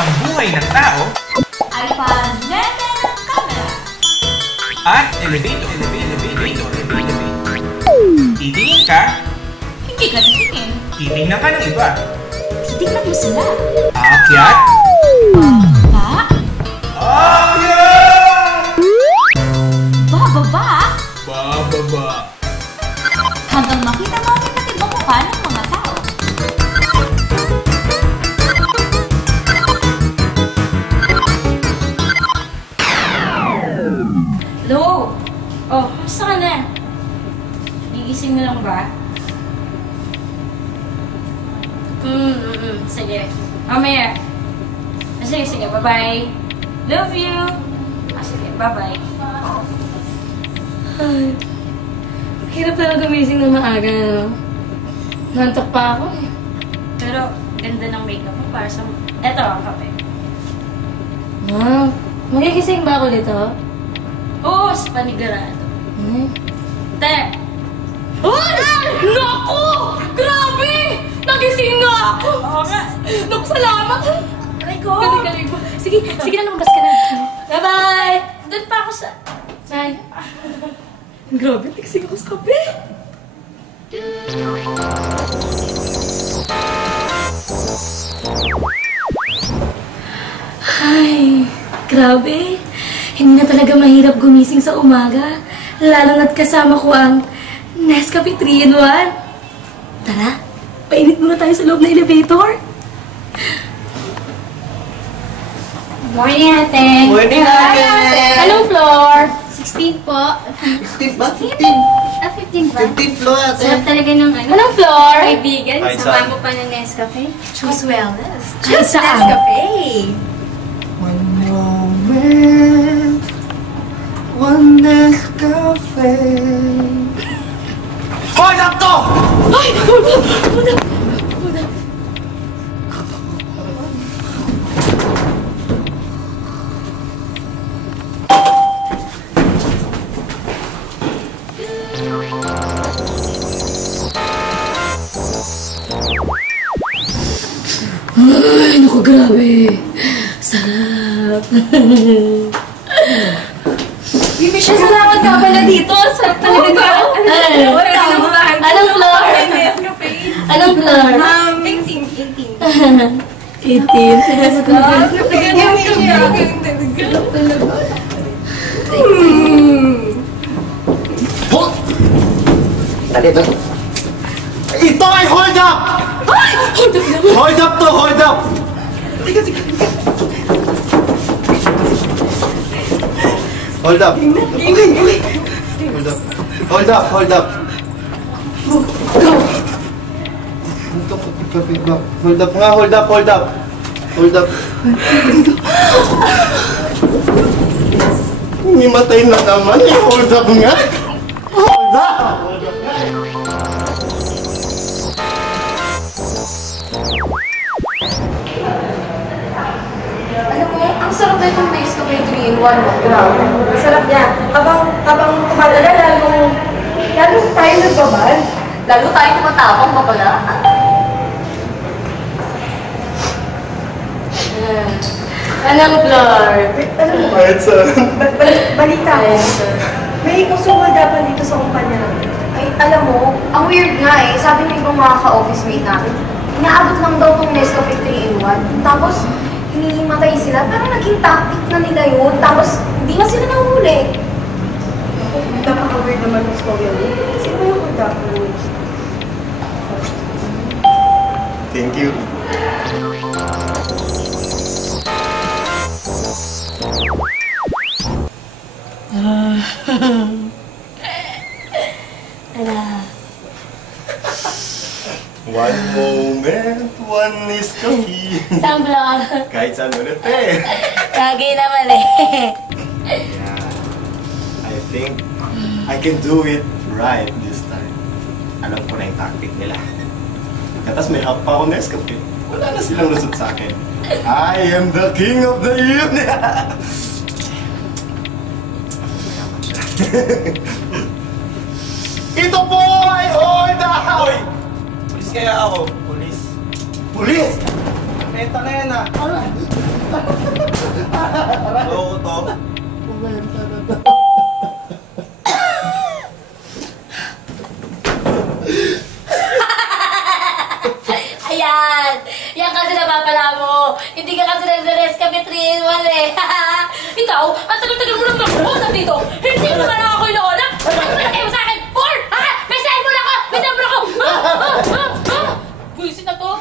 ang buhay ng tao ay parang lente ng camera at elevator. Titingin ka, hindi ka titingin. titingnan ka ng iba. Titingnan mo sila. Aakyat, Baba, aakyat! bababa, Bababa. hanggang makita mo ang iba't ibang mukha ng mga tao. Hello? Oh, kamusta ka na? Gigising mo lang ba? Sige. Mamaya. Sige, bye-bye. Love you! Sige, bye-bye. Ay, hirap talaga gumising na maaga, no? Nantok pa ako eh. Pero, ganda ng makeup mo para sa... Eto, ang kape. Magigising ba ako dito? Oo, sa panigurado. Te! Ay! Naku! Grabe! Nagising na ako! Oo nga! Naku, salamat! Aray ko! Galing mo. Sige na, lumabas ka na. Bye-bye! Doon pa ako sa... Bye! Grabe, nagising ako sa kape. Ay, grabe. Hindi na talaga mahirap gumising sa umaga. Lalo na't kasama ko ang Nescafe 3-in-1. Tara, painit muna tayo sa loob ng elevator. Morning, ate! Morning, ate! Anong floor? 16 po. 15 ba? 15? 15 ba? 15 floor, ate. Sarap talaga ng ano? Anong floor? Kaibigan, Kahit sama saan. mo pa ng Nescafe. Choose wellness. Kahit Choose saan. Nescafe. One moment, one Nescafe. Hoy, to! Ay! Hold up! Ay, naku, grabe. Sarap. Bibi siya, salamat ka pala dito. Sarap talaga niya. Anong floor? Nescafe. Anong floor? 18. 18. Let's go. Napigyan niya siya. Sarap talaga. Hold! Dali, dali. Ito ay hold up! Ay! Hold up naman. Hold up to, hold up! Hold up. Hold up. Hold up, hold up. Hold up nga, hold up, hold up. Hold up. Umimatay na naman eh, hold up nga. Hold up! Alam mo, ang sarap na itong Nescafe 3-in-1. Grabe. Masarap niya. Habang tumatala, lalo tayo nagbabal. Lalo tayo tumatapang ba pala? Anong floor? Alam mo, Kahit saan. balita ko. May consumer dapat dito sa kumpanya namin. Ay, alam mo, ang weird nga eh. Sabi ng ibang mga ka-office mate namin, inaabot lang daw tong Nescafe 3-in-1. Tapos, hinihimatay sila. Parang naging tactic na nila yun. Tapos, hindi na sila nahuli. Napaka-weird naman ng story yun. Sino ba yung magdapos? Thank you. One moment, one Nescafe. Saan floor? Kahit saan ulit eh. Kagay naman eh. Yeah. I think I can do it right this time. Alam ko na yung tactic nila. Katas may hap pa ako Nescafe. Wala na silang lusot sa akin. I am the king of the evening! Ito po ay hold up! Hoy! Pulis kaya ako. Pulis? Pulis? Benta na yan ah. Oo, to. Benta na to. Ayan! Yan kasi napapala mo. Hindi ka kasi nag-Nescafe 3-in-1 eh. Ikaw, ang tagal-tagal mo nang nakuha dito. Hindi mo na lang ako inaulap. Ano ba kayo sa akin? Paul! Ha? May cellphone ako! May cellphone ako! Buisit na to.